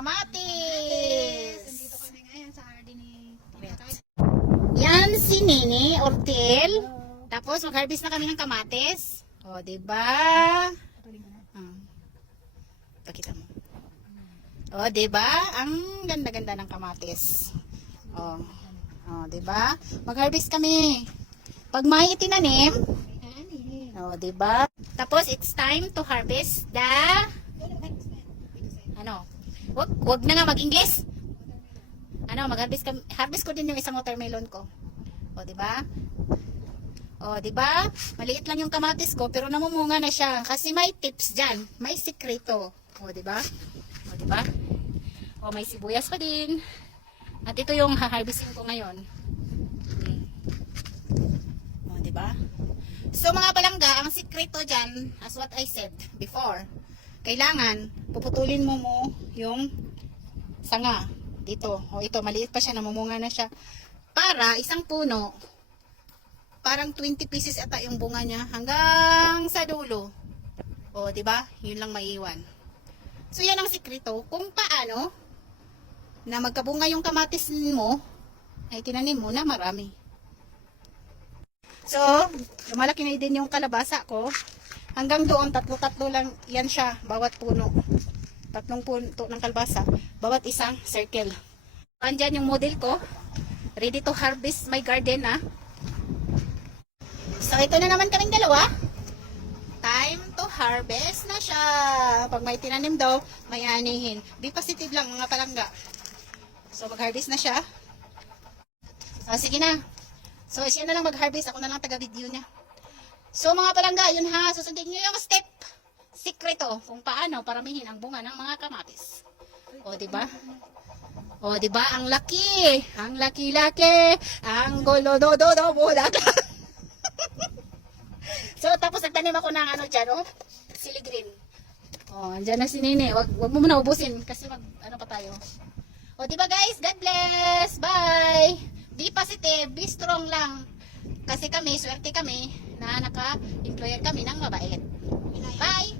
kamatis. Nandito kami ngayon sa RD ni Tita. Yan si Nini Ortel. Tapos mag-harvest na kami ng kamatis. O, diba? Pakita mo. O, diba? Ang ganda-ganda ng kamatis. O, diba? Mag-harvest kami. Pag may itinanim, o, diba? Tapos, it's time to harvest the... Ano? Wag na nga mag-English. Ano, harvest ko din yung isang watermelon ko. O, diba? O, diba? Maliit lang yung kamatis ko, pero namumunga na siya. Kasi may tips dyan. May sikreto. O, diba? O, diba? O, may sibuyas pa din. At ito yung ha-harvesting ko ngayon. O, diba? So, mga palangga, ang sikreto dyan, as what I said before, kailangan, puputulin mo yung sanga. Dito. O, ito, maliit pa siya, namumunga na siya. Para, isang puno, parang 20 pieces ata yung bunga niya hanggang sa dulo. O, di ba? Yun lang maiiwan. So, yan ang sikreto kung paano na magkabunga yung kamatis mo ay tinanim mo na marami. So, lumalaki na din yung kalabasa ko. Hanggang doon, tatlo-tatlo lang yan siya, bawat puno. 3 puno ng kalabasa, bawat isang circle. Andyan yung model ko. Ready to harvest my garden, ha? So, ito na naman kaming dalawa. Time to harvest na siya. Pag may tinanim daw, may anihin. Be positive lang, mga palangga. So, mag-harvest na siya. So, sige na. So, siya na lang mag-harvest. Ako na lang taga-video niya. So, mga palangga, yun ha. Susundin nyo yung step. Sikreto kung paano paramihin ang bunga ng mga kamatis. O, diba? O, diba? Ang laki. Ang laki-laki. Ang golodododo budak. So, tapos nagtanim ako ng ano dyan, oh, sili green. Oh, andyan na si Nene. Wag mo muna ubusin kasi ano pa tayo. O, diba guys? God bless. Bye. Be positive. Be strong lang. Kasi kami, swerte kami na naka-employer kami ng mabait. Bye.